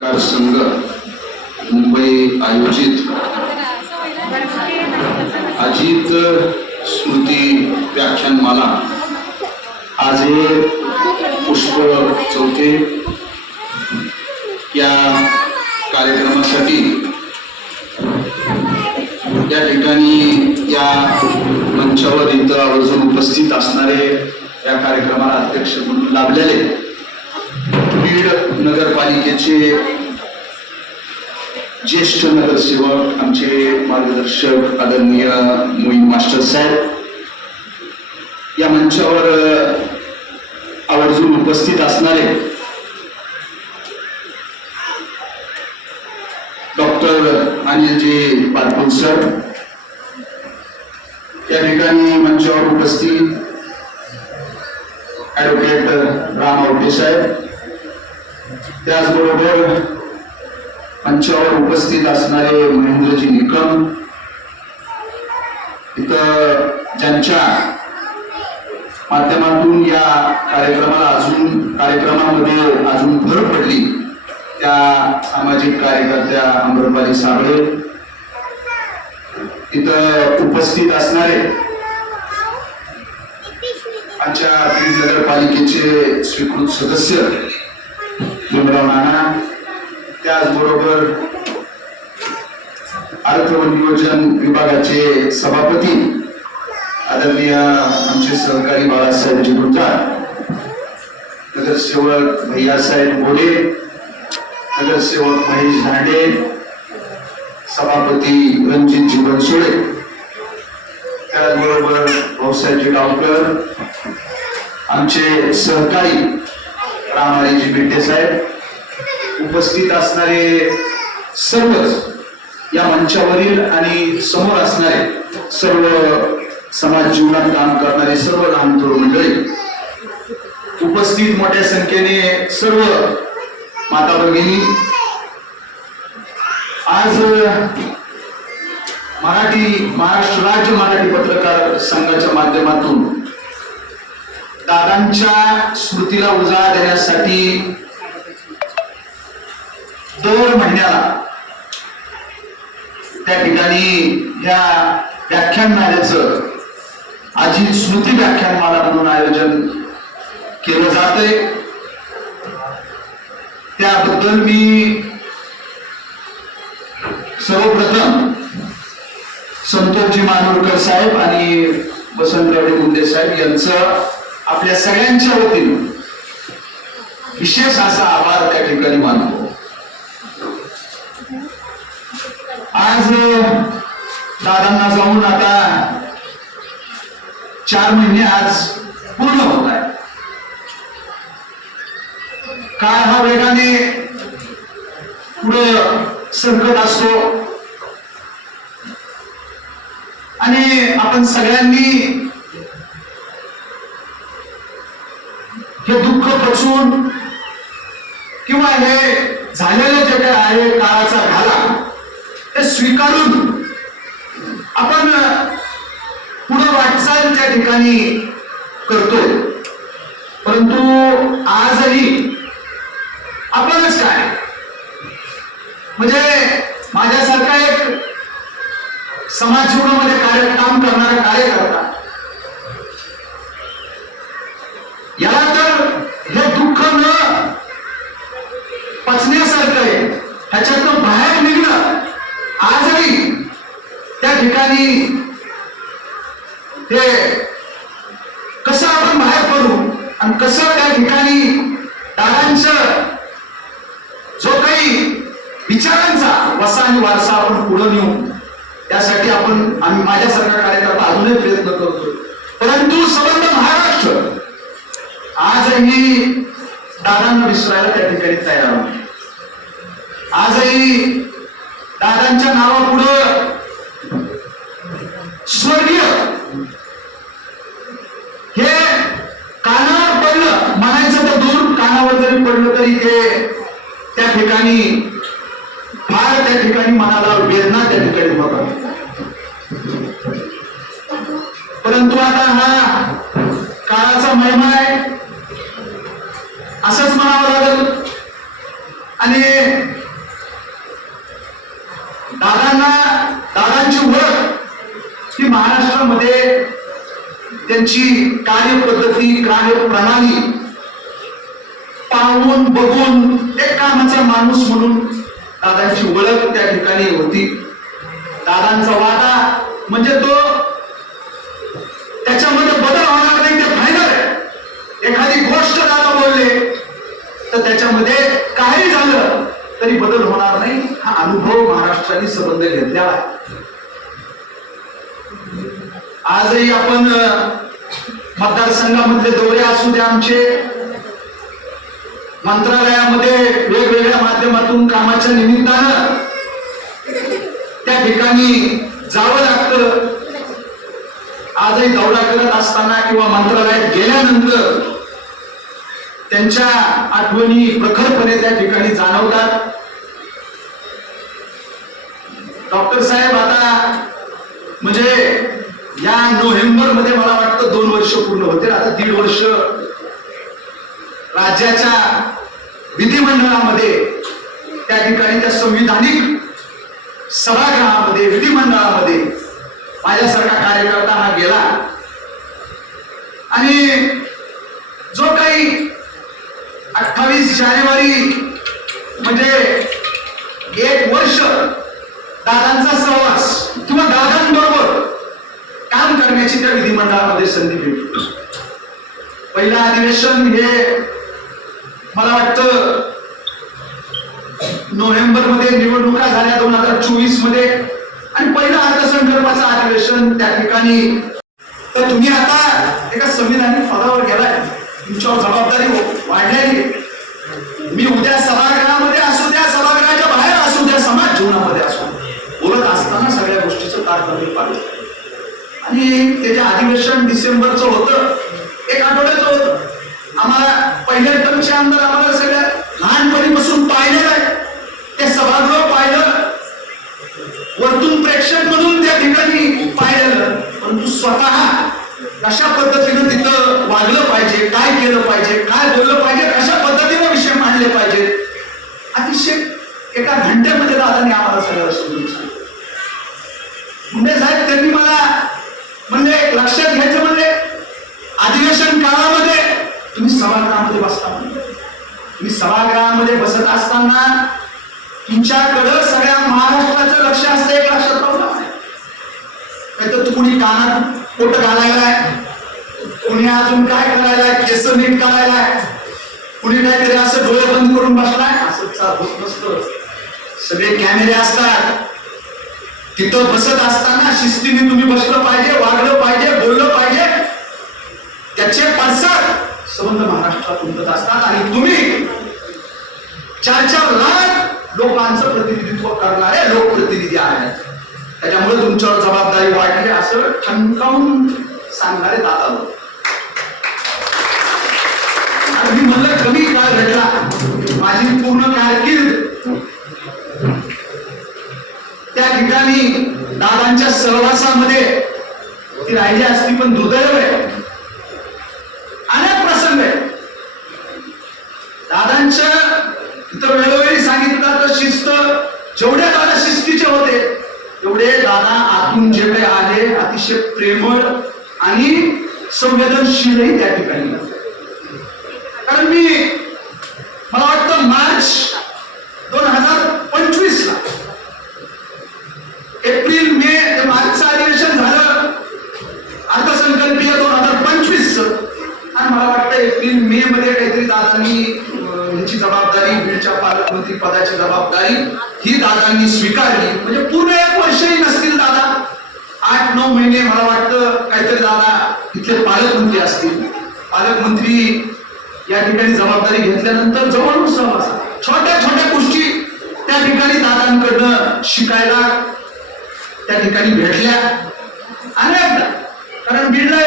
संघ मुंबई आयोजित अजित स्मृती व्याख्यानमाला आज हे पुष्प चौथे या कार्यक्रमासाठी या ठिकाणी या मंचावर इथं आवर्जून उपस्थित असणारे या कार्यक्रमाला अध्यक्ष म्हणून लाभलेले बीड नगरपालिकेचे ज्येष्ठ नगरसेवक आमचे मार्गदर्शक आदरणीय मोईन मास्टर साहेब, या मंचावर आवर्जून उपस्थित असणारे डॉक्टर अनिलजी पाटील सर, या ठिकाणी मंचावर उपस्थित ॲडव्होकेट राम आवटे साहेब, त्याचबरोबर मंचावर उपस्थित असणारे महेंद्रजी निकम, इथं ज्यांच्या माध्यमातून या कार्यक्रमामध्ये अजून भर पडली त्या सामाजिक कार्यकर्त्या अमृतपाली साबळे, इथं उपस्थित असणारे आमच्या बीड नगरपालिकेचे स्वीकृत सदस्य भीमराव नाना, त्याचबरोबर अर्थ व नियोजन विभागाचे सभापती आदरणीय आमचे सहकारी बाळासाहेबजी गुंजाळ, नगरसेवक भैयासाहेब बोले, नगरसेवक महेश धांडे, सभापती रणजितजी बनसोडे, त्याचबरोबर भाऊसाहेबजी गावकर, आमचे सहकारी रामारीजी बिट्टे साहेब, उपस्थित असणारे सर्वच या मंचावरील आणि समोर असणारे सर्व समाज जीवनात काम करणारे सर्व लहान थोर मंडळी, उपस्थित मोठ्या संख्येने सर्व माता भगिनी, आज महाराष्ट्र राज्य मराठी पत्रकार संघाच्या माध्यमातून दादांच्या स्मृतीला उजाळा देण्यासाठी दर महिन्याला त्या ठिकाणी या व्याख्यानमालेचं अजित स्मृती व्याख्यानमाला म्हणून आयोजन केलं जातंय. त्याबद्दल मी सर्वप्रथम संतोषजी मानूरकर साहेब आणि वसंतराव मुंडे साहेब यांचं आपल्या सगळ्यांच्या वतीने विशेष असा आभार त्या ठिकाणी मानतो. आज दादांना जाऊन आता 4 महिने आज पूर्ण होत आहे. काळ हा वेगाने पुढे सरकत असतो आणि आपण सगळ्यांनी हे दुःख पचवून किंवा हे झालेलं जे काय आहे काळाचा घाला ते स्वीकारून आपण पुढे वाटचाल त्या ठिकाणी करतोय. परंतु आजही आपणच काय म्हणजे माझ्यासारखा एक समाज जीवनामध्ये काम करणारा कार्यकर्ता याला तर हे दुःख न पचण्यासारखं आहे, ह्याच्यातून बाहेर निघणं आजही त्या ठिकाणी हे कसं आपण बाहेर पडू आणि कसं त्या ठिकाणी दादांचं जो काही विचारांचा वसा आणि वारसा आपण पुढे नेऊ त्यासाठी आम्ही माझ्यासारखा कार्यकर्ता अजूनही प्रयत्न करतो. परंतु संबंध महाराष्ट्र आजही दादांना विसरायला त्या ठिकाणी तयार आहे. आजही दादांच्या नावापुढं स्वर्गीय हे कानावर पडलं म्हणायचं तर दूर, कानावर जरी पडलं तरी ते त्या ठिकाणी फार त्या ठिकाणी मनाला वेदना त्या ठिकाणी होतात. परंतु आता हा काळाचा महिमा आहे असंच म्हणावं लागेल. आणि दादांची ओळख ही महाराष्ट्रामध्ये त्यांची कार्यपद्धती कार्यप्रणाली पाहून बघून एक कामाचा माणूस म्हणून दादांची ओळख त्या ठिकाणी होती. दादांचा वाटा म्हणजे तो त्याच्यामध्ये बदल होणार नाही ते फायनल आहे. एखादी गोष्ट दादा बोलले तर त्याच्यामध्ये काही झालं तरी बदल होणार नाही हा अनुभव महाराष्ट्राने संबंध घेतलेला आहे. आजही आपण मतदारसंघामधले दौरे असू द्या आमचे मंत्रालयामध्ये वेगवेगळ्या माध्यमातून कामाच्या निमित्तानं त्या ठिकाणी जावं लागतं. आजही दौरा करत असताना किंवा मंत्रालयात गेल्यानंतर त्यांच्या आठवणी प्रखरपणे त्या ठिकाणी जाणवतात. डॉक्टर साहेब आता म्हणजे या नोव्हेंबर मध्ये मला वाटतं 2 वर्ष पूर्ण होते. आता 1.5 वर्ष राज्याच्या विधिमंडळामध्ये त्या ठिकाणी त्या संविधानिक सभागृहामध्ये विधिमंडळामध्ये माझ्यासारखा कार्यकर्ता हा गेला आणि जो काही 28 जानेवारी म्हणजे 1 वर्ष दादांचा सहवास किंवा दादांबरोबर काम करण्याची त्या विधिमंडळामध्ये संधी भेटली. पहिलं अधिवेशन हे मला वाटतं नोव्हेंबर मध्ये निवडणुका झाल्या 2024 मध्ये आणि पहिलं अर्थसंकल्पाचं अधिवेशन त्या ठिकाणी. तर तुम्ही आता एका संविधानिक पदावर गेलाय, तुमच्यावर जबाबदारी वाढलेली. मी उद्या सभागृहामध्ये असू द्या सभागृहाच्या बाहेर असू द्या समाज जीवनामध्ये असू बोलत असताना सगळ्या गोष्टीचं तारतम्य पाहिजे. आणि त्याचे अधिवेशन डिसेंबरचं होतं, 1 आठवड्याचं होतं. आम्हाला पहिल्या टर्मचे आमदार आम्हाला सगळ्या लहानपणीपासून पाहिलेलं आहे. ते सभागृह पाहिलं, वरतून प्रेक्षक म्हणून त्या ठिकाणी पाहिलेलं, परंतु स्वतः कशा पद्धतीनं तिथं वागलं पाहिजे, काय केलं पाहिजे, काय बोललं पाहिजे, कशा पद्धतीने विषय मांडले पाहिजे, अतिशय एका घंट्यामध्ये दादांनी आम्हाला सगळं समजून सांगितलं. मुंडे साहेब त्यांनी मला म्हणजे लक्षात घ्यायचं म्हणजे अधिवेशन काळामध्ये तुम्ही सभागृहामध्ये बसता, तुम्ही सभागृहामध्ये बसत असताना तुमच्याकडं सगळ्या महाराष्ट्राचं लक्ष असतं. एक लक्षात ठेवा, नाही तर कुणी कानात पोट घालायलाय, कुणी अजून काय करायलाय, केस नीट करायलाय, कुणी काहीतरी असं डोळे बंद करून बसलाय, असं होत नसतं. सगळे कॅमेरे असतात. तिथं बसत असताना शिस्तीने तुम्ही बसलं पाहिजे, वागलं पाहिजे, बोललं पाहिजे. त्याचे पडसाद संबंध महाराष्ट्रात उमटत असतात आणि तुम्ही 4-4 लाख लोकांचं प्रतिनिधित्व करणारे लोकप्रतिनिधी आहेत. त्याच्यामुळे तुमच्यावर जबाबदारी वाढली असं ठणकावून सांगणारे दादा लोक. आणि मी म्हणलं कमी काळ घडला, माझी पूर्ण कारकीर्द त्या ठिकाणी दादांच्या सहवासामध्ये ती राहिली असती. पण दुर्दैव आहे, अनेक प्रसंग आहे दादांच्या इथं वेळोवेळी सांगितलं तर शिस्त, जेवढे दादा शिस्तीचे होते तेवढे दादा आतून जे काही आले अतिशय प्रेमळ आणि संवेदनशीलही त्या ठिकाणी. कारण मला वाटतं मार्च 2025 ला एप्रिल मे ते मार्चचं अधिवेशन झालं अर्थसंकल्पीय 2025 आणि मला वाटतं एप्रिल मे मध्ये काहीतरी दादांनी ह्याची जबाबदारी, बीडच्या पालकमंत्री पदाची जबाबदारी ही दादांनी स्वीकारली. म्हणजे पूर्ण 1 वर्षही नसतील दादा, 8-9 महिने मला वाटतं काहीतरी दादा इथले पालकमंत्री असतील. पालकमंत्री या ठिकाणी जबाबदारी घेतल्यानंतर जवळून सहवास, छोट्या छोट्या गोष्टी त्या ठिकाणी दादांकडनं शिकायला त्या ठिकाणी भेटल्या अनेकदा. कारण बीडला